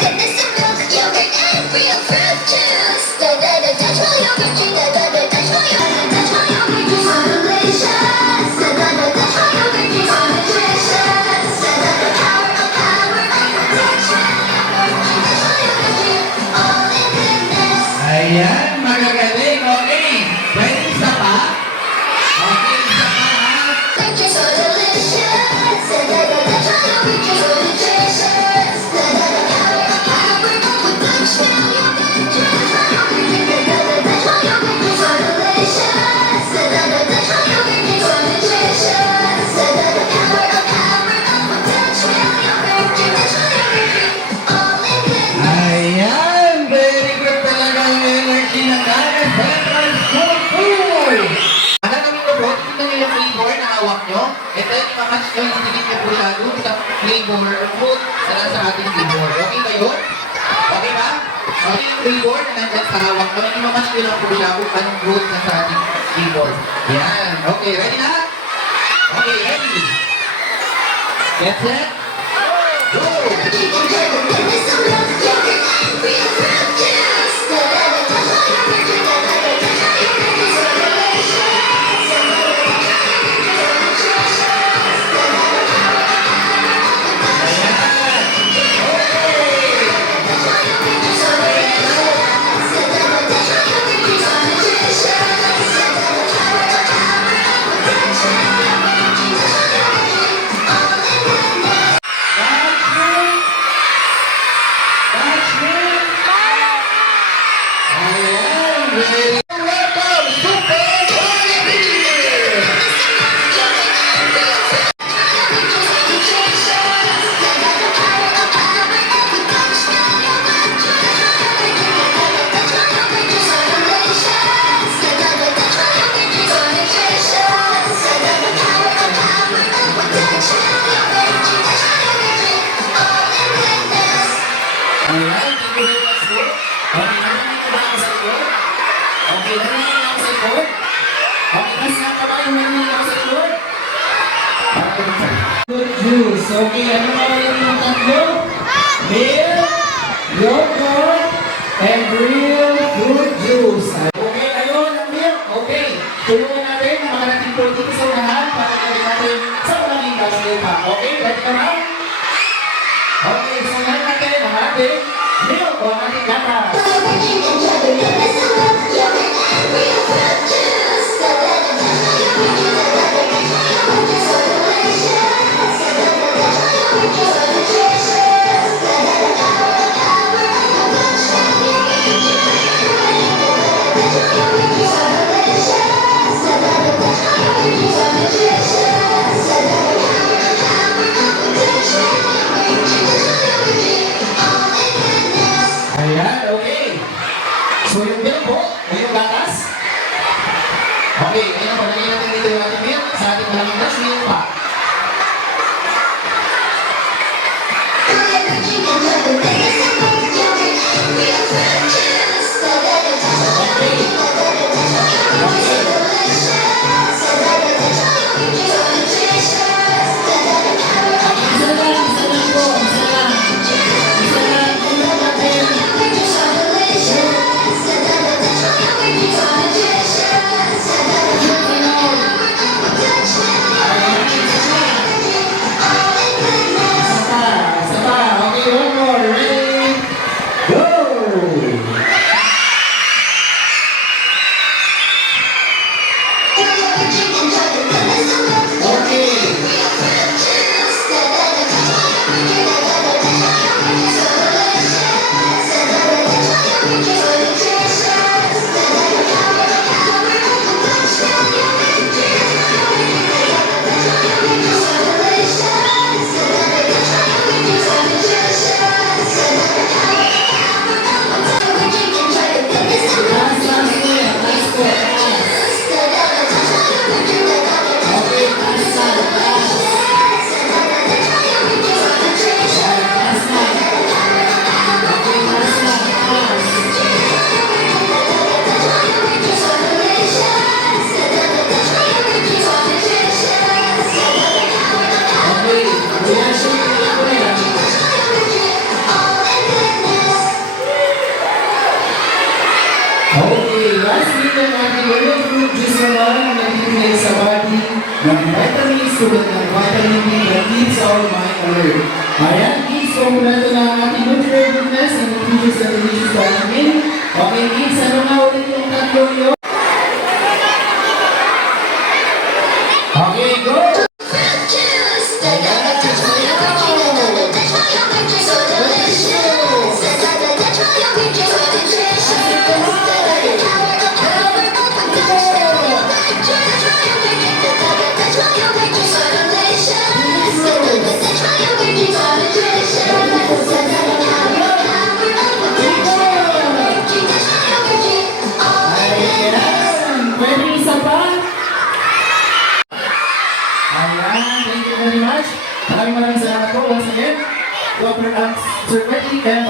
goodness of milk, yogurt, and real fruit juice. Dutch Mill yogurt drink, Dutch Mill yogurt, Dutch Mill yogurt drink, so delicious. Dutch Mill yogurt drink, so nutritious. The power of Dutch Mill yogurt drink, Dutch Mill yogurt drink, all in goodness. Ayan, magagaling. Okay. Pwede isa pa? Okay, isa pa ha? Drink so delicious. Dutch Mill yogurt drink, so nutritious. The power of Dutch Mill yogurt drink, Dutch Mill yogurt drink, Dutch Mill yogurt drink, so delicious. Dutch Mill yogurt drink, so nutritious. The power of Dutch Mill yogurt drink, Dutch Mill yogurt drink, all in goodness. Ayan, very good talaga yung energy ng Ganas Central School Food. Ano kami po po, tingnan nyo yung flavor na hawak nyo. Ito yung imamatch nyo, isigit nyo po siya doon sa flavor or food na nasa ating flavor. Okay ba yun? Okay ba? Okay yung flavor na nandyan sa hawak nyo, imamatch nyo lang po siya kung anong fruit na sa ating flavor. Yan. Okay, ready na? Okay, ready? Get set? Go! Goodness of milk, yogurt, and real fruit juice. Dutch Mill yogurt drink, Dutch Mill yogurt drink, so delicious. Dutch Mill yogurt drink, so nutritious. The power of Ayan. Okay. Dutch Mill yogurt drink, so delicious. Dutch Mill yogurt drink, so nutritious. The power of Dutch Mill yogurt drink, Dutch Mill yogurt drink, all in goodness. Ayan, very welcome, Super Volunteer! Ayan, thank you very much po. Okay, narinig ba ako sa likod? Okay, narinig ako sa likod? Okay, mas nakabayo narinig ako sa likod? Good juice. Okay, ano nga ulit yung tatlo? Milk, yogurt, and real fruit juice. Okay, ayun ang milk. Okay, tulungan natin ang mga natin po dito sa unahan para gawin natin sa maraming basket pa. Okay, ready ka na? Okay, so lahat natin ang ating milk o ang ating gatas. Delicious. ng ating oil fruit juice naman na nagbibigay sa body ng vitamins tulad ng vitamin D that keeps our mind alert. Ayan, kids, kompleto na ang ating nutrient goodness and nutritious and delicious vitamin. Okay, kids, ano nga ulit yung tatlo nyo? Okay, go! Fruit juice. That's my yogurt drink. That's my yogurt drink. So delicious. That's my yogurt drink. So nutritious. The power of production. That's my yogurt drink. That's my yogurt drink. So delicious. That's my yogurt drink. So nutritious. The power of production. That's my yogurt drink. Oh my goodness. Ayan! Pwede isa pa? Ayan, thank you very much. Maraming salamat po once again. Dr. Sir Betty and